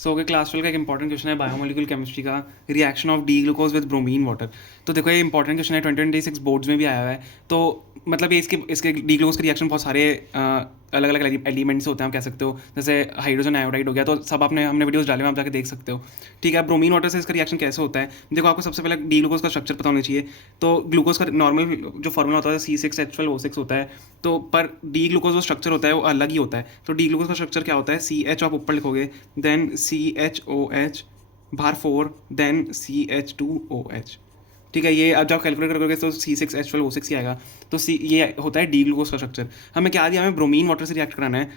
सो के क्लास 12 का एक इंपॉर्टेंट क्वेश्चन है बायोमोलिकुलर केमिस्ट्री का, reaction of D glucose with bromine water. तो देखो ये इंपॉर्टेंट क्वेश्चन है, 2026 बोर्ड्स में भी आया हुआ है। तो मतलब ये इसके इसके डी ग्लूकोज के रिएक्शन बहुत सारे अलग अलग एलिमेंट्स होते हैं, आप कह सकते हो। जैसे हाइड्रोजन आयोडाइड हो गया, तो सब हमने वीडियोस डाले हुए, आप जाके देख सकते हो। ठीक है, ब्रोमीन वाटर से इसका रिएक्शन कैसे होता है, देखो आपको सबसे पहले डी ग्लूकोज का स्ट्रक्चर पता होना चाहिए। तो ग्लूकोज का नॉर्मल जो फॉर्मूला होता है C6H12O6 होता है। तो पर डी ग्लूकोज जो स्ट्रक्चर होता है वो अलग ही होता है। तो डी ग्लूकोज का स्ट्रक्चर क्या होता है, CH आप ऊपर लिखोगे, देन CHOH बाहर 4, देन CH2OH। ठीक है, ये अब जब कैलकुलेट करोगे तो C6H12O6 ही आएगा। तो ये होता है डी ग्लूकोज का स्ट्रक्चर। हमें क्या दिया, हमें ब्रोमीन वाटर से रिएक्ट कराना है।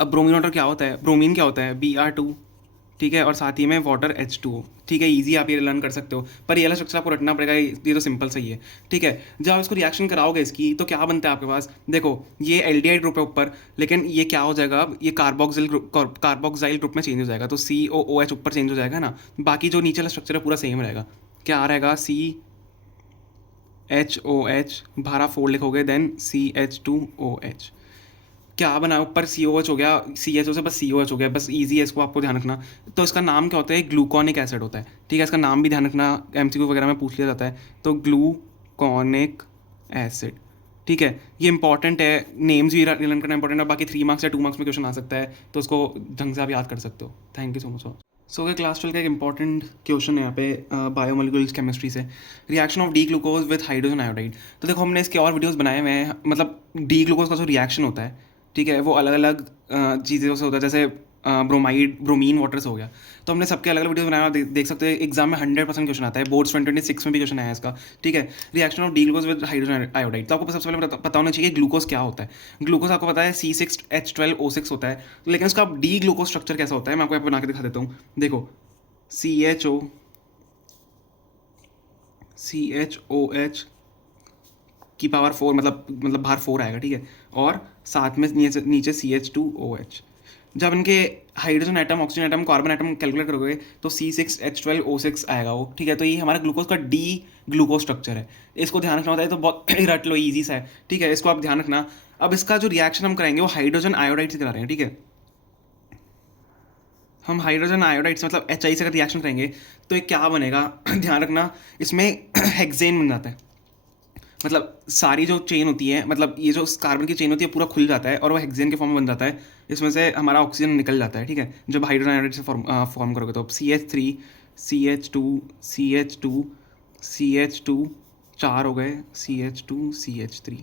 अब ब्रोमीन वाटर क्या होता है, ब्रोमीन क्या होता है Br2। ठीक है, और साथ ही में वाटर H2O। ठीक है, इजी आप ये लर्न कर सकते हो, पर ये वाला स्ट्रक्चर आपको रटना पड़ेगा, ये तो सिंपल सही है। ठीक है, जब आप इसको रिएक्शन कराओगे इसकी, तो क्या बनता है आपके पास, देखो ये एल्डिहाइड ग्रुप है ऊपर, लेकिन ये क्या हो जाएगा, अब ये कार्बोक्सिल ग्रुप में चेंज हो जाएगा। तो COOH ऊपर चेंज हो जाएगा ना, बाकी जो नीचे वाला स्ट्रक्चर है पूरा सेम रहेगा। क्या आ रहेगा, CHOH भारा 4 लिखोगे, देन CH2OH। क्या बना, ऊपर COH हो गया, CHO से बस COH हो गया, बस इजी है, इसको आपको ध्यान रखना। तो इसका नाम क्या होता है, ग्लूकोनिक एसिड होता है। ठीक है, इसका नाम भी ध्यान रखना, MCQ वगैरह में पूछ लिया जाता है। तो ग्लूकोनिक एसिड। ठीक है, ये इंपॉर्टेंट है, नेम्स भी लर्न करना इंपॉर्टेंट है। बाकी 3 मार्क्स या 2 मार्क्स में क्वेश्चन आ सकता है, तो उसको ढंग से आप याद कर सकते हो। Thank you so much. So class 12 का एक इंपॉर्टेंट क्वेश्चन है यहाँ पे बायोमोलिकुलर केमिस्ट्री से, reaction of D glucose with hydrogen iodide. तो देखो हमने इसके और वीडियोस बनाए हुए हैं, मतलब डी ग्लूकोज का जो रिएक्शन होता है, ठीक है, वो अलग अलग चीज़ों से होता है। जैसे ब्रोमीन वाटर से हो गया। तो हमने सबके अलग अलग वीडियो बनाया, देख सकते हैं। एग्जाम में 100% क्वेश्चन आता है, बोर्ड्स 2026 में भी क्वेश्चन आया है इसका। ठीक है, reaction of D glucose with hydrogen iodide. तो आपको सबसे पहले पता होना चाहिए ग्लूकोज क्या होता है। ग्लूकोज आपको पता है C6H12O6 होता है, लेकिन उसका डी ग्लूकोज स्ट्रक्चर कैसा होता है, मैं आपको यहाँ पे बना के दिखा देता हूँ। देखो CHOH की पावर 4, मतलब बाहर 4 आएगा। ठीक है, और साथ में नीचे CH2OH। जब इनके hydrogen atom, oxygen atom, carbon atom calculate करोगे तो C6H12O6 आएगा वो। ठीक है, तो ये हमारा ग्लूकोज का डी ग्लूकोज स्ट्रक्चर है। इसको ध्यान रखना होता है, तो बहुत रट लो, ईजी सा है। ठीक है, इसको आप ध्यान रखना। अब इसका जो रिएक्शन हम कराएंगे वो हाइड्रोजन आयोडाइड से करा रहे हैं। ठीक है, हम हाइड्रोजन आयोडाइड से मतलब HI से अगर रिएक्शन करेंगे तो ये क्या बनेगा ध्यान रखना, इसमें हेक्सेन बन जाता है। मतलब सारी जो चेन होती है, मतलब ये जो कार्बन की चेन होती है, पूरा खुल जाता है और वो हेक्सेन के फॉर्म में बन जाता है। इसमें से हमारा ऑक्सीजन निकल जाता है। ठीक है, जब हाइड्रोजन आयोडाइड से फॉर्म करोगे तो CH3 CH2 CH2 CH2 4 हो गए, CH2 CH3।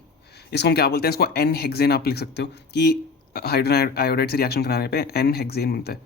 इसको हम क्या बोलते हैं, इसको N हेक्सेन आप लिख सकते हो कि हाइड्रोजन आयोडाइड से रिएक्शन कराने पे N हेक्सेन बनता है।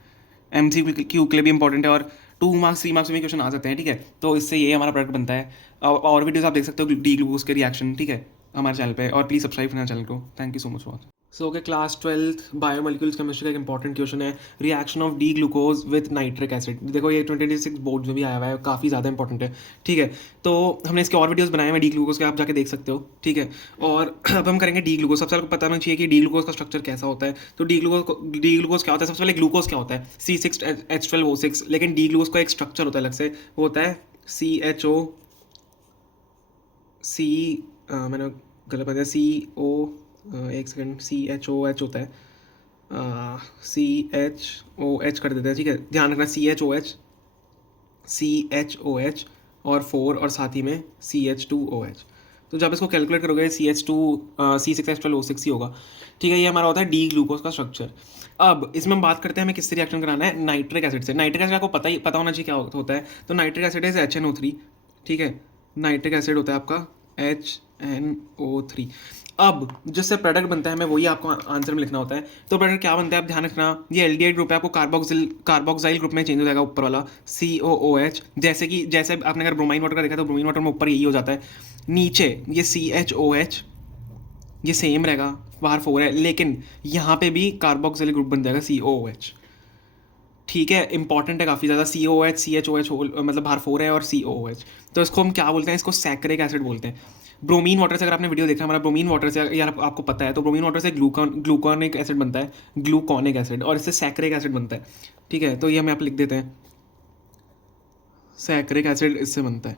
MCQ के लिए भी इंपॉर्टेंट है, और 2 मार्क्स 3 मार्क्स में क्वेश्चन आ सकते हैं। ठीक है, तो इससे ये हमारा प्रोडक्ट बनता है। और वीडियोस आप देख सकते हो डी ग्लूकोज के रिएक्शन। ठीक है, हमारे चैनल पे, और प्लीज़ सब्सक्राइब करना चैनल को। Thank you so much for. So okay, class 12 biomolecular chemistry का एक इंपॉर्टेंट क्वेश्चन है, reaction of D glucose with nitric acid. देखो ये 2026 बोर्ड्स में भी आया हुआ है, काफ़ी ज़्यादा इंपॉर्टेंट है। ठीक है, तो हमने इसके और वीडियोस बनाए हुए डी ग्लूकोज के, आप जाके देख सकते हो। ठीक है, और अब हम करेंगे डी ग्लूकोज। सबसे पहले पता होना चाहिए कि डी ग्लूकोज का स्ट्रक्चर कैसा होता है। तो डी ग्लूकोज क्या होता है, सबसे पहले ग्लूकोज क्या होता है, C6H12O6। लेकिन डी ग्लूकोज का एक स्ट्रक्चर होता है अलग से, वो होता है मैंने गलत बताया, एक सेकंड, CHOH होता है, CHOH कर देते हैं। ठीक है, ध्यान रखना, CHOH और 4, और साथ ही में CH2OH। तो जब इसको कैलकुलेट करोगे C6H12O6 ही होगा। ठीक है, ये हमारा होता है डी ग्लूकोज का स्ट्रक्चर। अब इसमें हम बात करते हैं हमें किससे रिएक्शन कराना है, नाइट्रिक एसिड से। नाइट्रिक एसिड आपको पता होना चाहिए क्या होता है। तो नाइट्रिक एसिड इज HNO3। ठीक है, नाइट्रिक एसिड होता है आपका HNO3। अब जिससे प्रोडक्ट बनता है, हमें वही आपको आंसर में लिखना होता है। तो प्रोडक्ट क्या बनता है, आप ध्यान रखना, ये एल्डिहाइड ग्रुप है, आपको कार्बोक्सिल ग्रुप में चेंज हो जाएगा ऊपर वाला COOH। जैसे आपने अगर ब्रोमाइन वाटर का देखा तो ब्रोमाइन वाटर में ऊपर यही हो जाता है, नीचे ये CHOH ये सेम रहेगा, बाहर 4 है, लेकिन यहाँ पे भी कार्बोक्सिल ग्रुप बन जाएगा COOH। ठीक है, इंपॉर्टेंट है काफ़ी ज़्यादा, COOH CHOH मतलब बाहर 4 है, और COOH। तो इसको हम क्या बोलते हैं, इसको सैक्रिक एसिड बोलते हैं। ब्रोमीन वाटर से अगर आपने वीडियो देखा हमारा, ब्रोमीन वाटर से यार आपको पता है, तो ब्रोमीन वाटर से ग्लूकोनिक एसिड बनता है, ग्लूकोनिक एसिड, और इससे सैक्रिक एसिड बनता है। ठीक है, तो ये हम यहाँ पे लिख देते हैं, सैक्रिक एसिड इससे बनता है।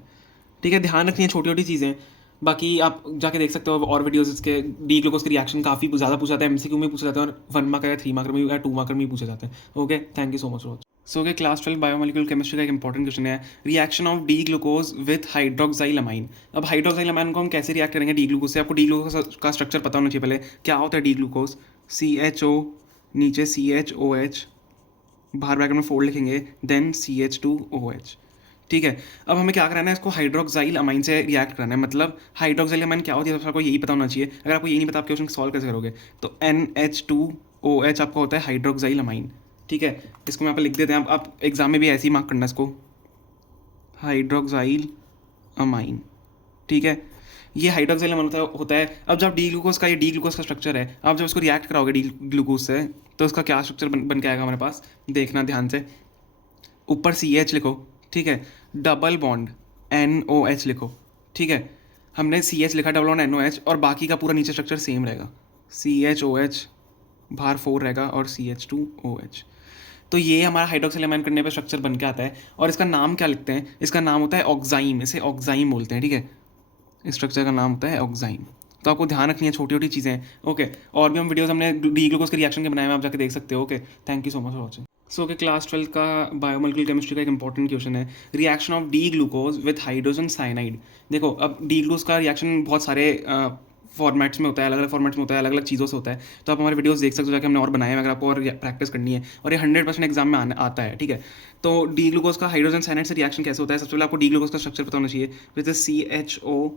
ठीक है, ध्यान रखनी है छोटी छोटी चीज़ें। बाकी आप जाके देख सकते हो और वीडियोस, इसके डी ग्लूकोज के रिएक्शन काफ़ी ज़्यादा पूछा जाता है, MCQ में पूछा जाता है, और 1 मार्क या 3 मार्क में या 2 मार्क में भी पूछे जाते हैं। Okay, thank you so much. So के क्लास 12 बायोमोलिकुलर केमिस्ट्री का एक इंपॉर्टेंट क्वेश्चन है, reaction of D glucose with hydroxyl amine. अब हाइड्रोक्साइल अमाइन को हम कैसे रिएक्ट करेंगे डी ग्लूकोज से? आपको डी ग्लूकोज का स्ट्रक्चर पता होना चाहिए पहले। क्या होता है डी ग्लूकोज? CHO, नीचे CHOH, बाहर ब्रैकेट में 4 लिखेंगे, देन CH2OH। ठीक है, अब हमें क्या कराना है, इसको हाइड्रोक्साइल अमाइन से रिएक्ट कराना है। मतलब हाइड्रोक्साइल अमाइन क्या होती है, सबसे आपको यही पता होना चाहिए। अगर आपको यही नहीं पता, आप क्वेश्चन सॉल्व कैसे करोगे? तो NH2OH आपका होता है हाइड्रोक्साइल अमाइन। ठीक है, इसको मैं यहाँ पे लिख देते हैं, आप एग्जाम में भी ऐसे ही मार्क करना इसको, हाइड्रोक्साइल अमाइन। ठीक है, ये हाइड्रोक्साइल अमाइन होता है। अब जब डी ग्लूकोज का, ये डी ग्लूकोज का स्ट्रक्चर है, आप जब इसको रिएक्ट कराओगे डी ग्लूकोज से, तो इसका क्या स्ट्रक्चर बन के आएगा हमारे पास, देखना ध्यान से। ऊपर CH लिखो, ठीक है, डबल बॉन्ड NOH लिखो। ठीक है, हमने CH लिखा, डबल बॉन्ड NOH, और बाकी का पूरा नीचे स्ट्रक्चर सेम रहेगा। CHOH, बाहर 4 रहेगा, और CH2OH। तो ये हमारा हाइड्रोक्सिल अमाइन करने पे स्ट्रक्चर बन के आता है। और इसका नाम क्या लिखते हैं? इसका नाम होता है ऑक्साइम। इसे ऑक्साइम बोलते हैं। ठीक है, इस स्ट्रक्चर का नाम होता है ऑक्साइम। तो आपको ध्यान रखनी है, छोटी छोटी चीज़ें। ओके, और भी हम वीडियोस हमने डी ग्लूकोज के रिएक्शन के बनाए हैं, आप जाके देख सकते हो। Okay, thank you so much for watching. So के क्लास 12 का बायोमोलिकुलर केमिस्ट्री का एक इंपॉर्टेंट क्वेश्चन है, reaction of D glucose with hydrogen cyanide. देखो, अब डी ग्लूकोज का रिएक्शन बहुत सारे फॉर्मेट्स में होता है, अलग अलग फॉर्मेट्स में होता है, अलग अलग चीज़ों से होता है। तो आप हमारे वीडियोस देख सकते हो जाके, हमने और बनाए हैं अगर आपको और प्रैक्टिस करनी है। और ये 100% एग्जाम में आता है। ठीक है, तो डी ग्लूकोज का हाइड्रोजन साइनाइड से रिएक्शन कैसे होता है? सबसे पहले आपको डी ग्लूकोज का स्ट्रक्चर पता होना चाहिए, विच इज CHO,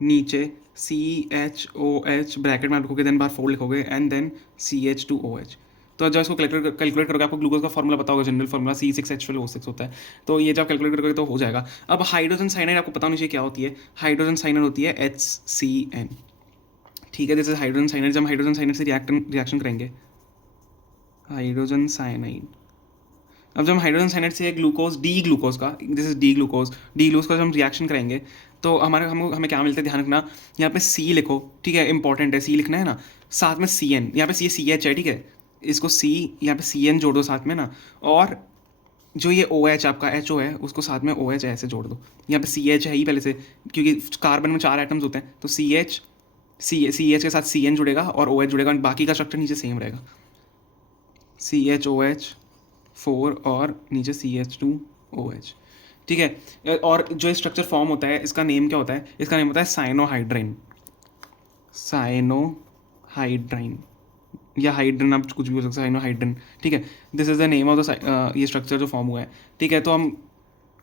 नीचे CHOH, ब्रैकेट में आप लिखोगे, देन बाहर 4 लिखोगे, एंड देन CH2OH। तो जब इसको कैलकुलेट करोगे, आपको ग्लूकोज का फॉर्मूला पता होगा, जनरल फॉर्मूला C6H12O6 होता है। तो ये जब कैलकुलेट करोगे तो हो जाएगा। अब हाइड्रोजन साइनाइड आपको पता होना चाहिए क्या होती है। हाइड्रोजन साइनाइड होती है HCN। ठीक है, जैसे हाइड्रोजन साइनाइड, जब हाइड्रोजन साइनाइड से रिएक्शन करेंगे, हाइड्रोजन साइनाइड, अब जब हम हाइड्रोजन साइनाइड से ग्लूकोज, डी ग्लूकोज का, दिस इज डी ग्लूकोज का जब हम रिएक्शन करेंगे, तो हमें क्या मिलता है, ध्यान रखना। यहाँ पे C लिखो, ठीक है, इंपॉर्टेंट है, C लिखना है ना। साथ में CN, यहाँ पे CH है, ठीक है, इसको C, यहाँ पे CN जोड़ दो साथ में ना। और जो ये OH आपका HO है, उसको साथ में OH ऐसे जोड़ दो। यहाँ पे CH है ही पहले से, क्योंकि कार्बन में 4 एटम्स होते हैं, तो CH के साथ CN जुड़ेगा और OH जुड़ेगा, और बाकी का स्ट्रक्चर नीचे सेम रहेगा। CHOH 4 और नीचे CH2OH। ठीक है, और जो स्ट्रक्चर फॉर्म होता है, इसका नेम क्या होता है? इसका नेम होता है साइनोहाइड्रिन। साइनोहाइड्रिन या हाइड्रिन, आप कुछ भी हो सकता है, साइनोहाइड्रिन। ठीक है, this is the name of the ये स्ट्रक्चर जो फॉर्म हुआ है। ठीक है, तो हम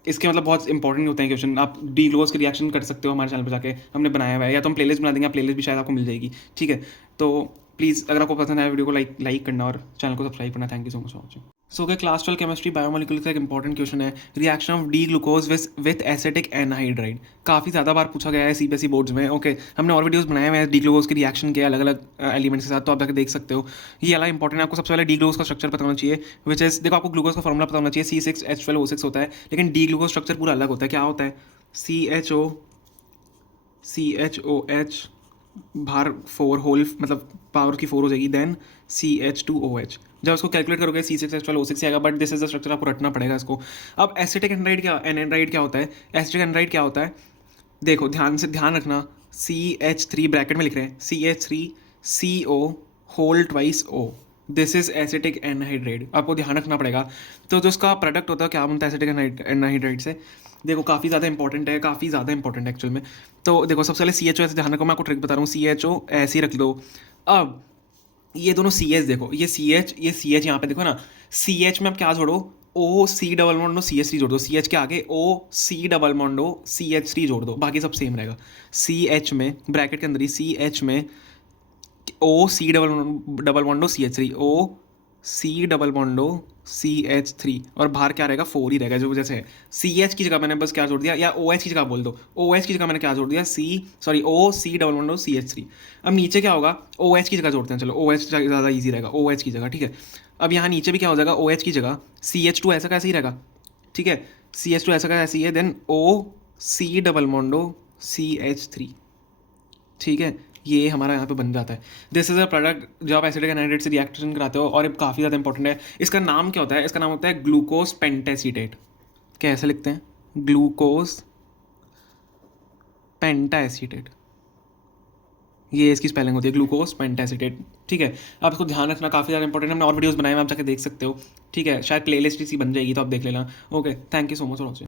इसके मतलब बहुत इंपॉर्टेंट होते हैं क्वेश्चन। आप डी ग्लूकोज के रिएक्शन कर सकते हो हमारे चैनल पर जाके, हमने बनाया हुआ है, या तो हम प्लेलिस्ट बना देंगे, प्लेलिस्ट भी शायद आपको मिल जाएगी। ठीक है, तो प्लीज़ अगर आपको पसंद आया वीडियो को लाइक करना और चैनल को सब्सक्राइब करना। Thank you so much for watching. So के क्लास 12 केमिस्ट्री बायोमोलिकुलर का एक इंपॉर्टेंट क्वेश्चन है, reaction of D glucose with acetic anhydride. काफ़ी ज़्यादा बार पूछा गया है CBSE बोर्ड्स में। ओके, हमने और वीडियोस बनाए हुए हैं डी ग्लूकोज के रिएक्शन के अलग अलग एलिमेंट्स के साथ, तो आप जाकर देख सकते हो। ये अलग इंपॉर्टेंट है, आपको सबसे पहले डी ग्लूकोज का स्ट्रक्चर पता होना चाहिए, विच इज, देखो आपको ग्लूकोज का फॉर्मूला पता होना चाहिए, C6H12O6 होता है, लेकिन डी ग्लूकोज स्ट्रक्चर पूरा अलग होता है। क्या होता है? CHOH, बाहर 4 होल, मतलब पावर की 4 हो जाएगी, देन CH2OH। जब उसको कैलकुलेट करोगे C6H12O6 आएगा, but this is the structure, आपको रटना पड़ेगा इसको। अब एसिटिक एनहाइड्राइड क्या होता है? एसिटिक एनहाइड्राइड क्या होता है? देखो, ध्यान रखना, CH3 ब्रैकेट में लिख रहे हैं, CH3CO whole twice O, this is acetic anhydride, आपको ध्यान रखना पड़ेगा। तो जो उसका प्रोडक्ट होता है, क्या बनता है एसिटिक एनहाइड्राइड से? देखो, काफ़ी ज़्यादा इंपॉर्टेंट है एक्चुअल में। तो देखो, सबसे पहले CHO ऐसे ध्यान रखो, मैं आपको ट्रिक बता रहा हूँ, CHO ऐसे ही रख दो। अब ये दोनों CH देखो, ये CH यहाँ पे देखो ना, CH में आप क्या जोड़ो? OC डबल बॉन्ड CH3 जोड़ दो, CH के आगे OC डबल बॉन्ड CH3 जोड़ दो, बाकी सब सेम रहेगा। CH में ब्रैकेट के अंदर ही CH में OC double बॉन्डो CH3, OC double बॉन्डो CH3, और बाहर क्या रहेगा? 4 ही रहेगा, जो वजह से CH की जगह मैंने बस क्या जोड़ दिया, या OH की जगह बोल दो, OH की जगह मैंने क्या जोड़ दिया? OC double बॉन्डो CH3। अब नीचे क्या होगा? OH की जगह जोड़ते हैं, चलो OH ज़्यादा ईजी रहेगा, OH की जगह। ठीक है, अब यहाँ नीचे भी क्या हो जाएगा? OH की जगह CH2 ऐसा कैसे ही रहेगा। ठीक है, CH2 ऐसा का ऐसे ही है, देन OC डबल बॉन्डो CH3। ठीक है, ये हमारा यहाँ पे बन जाता है। दिस इज अ प्रोडक्ट जो आप एसिटिक एनहाइड्राइड से रिएक्शन कराते हो, और ये काफ़ी ज़्यादा इंपॉर्टेंट है। इसका नाम क्या होता है? इसका नाम होता है ग्लूकोज पेंटाएसीटेट। कैसे लिखते हैं? ग्लूकोज पेंटाएसीटेट। ये इसकी स्पेलिंग होती है, ग्लूकोज पेंटासिटेट। ठीक है, आप इसको ध्यान रखना, काफ़ी ज़्यादा इंपॉर्टेंट। हमने और वीडियोस बनाए हैं, आप जाके देख सकते हो। ठीक है, शायद प्लेलिस्ट इसी बन जाएगी, तो आप देख लेना। Okay, thank you so much for watching.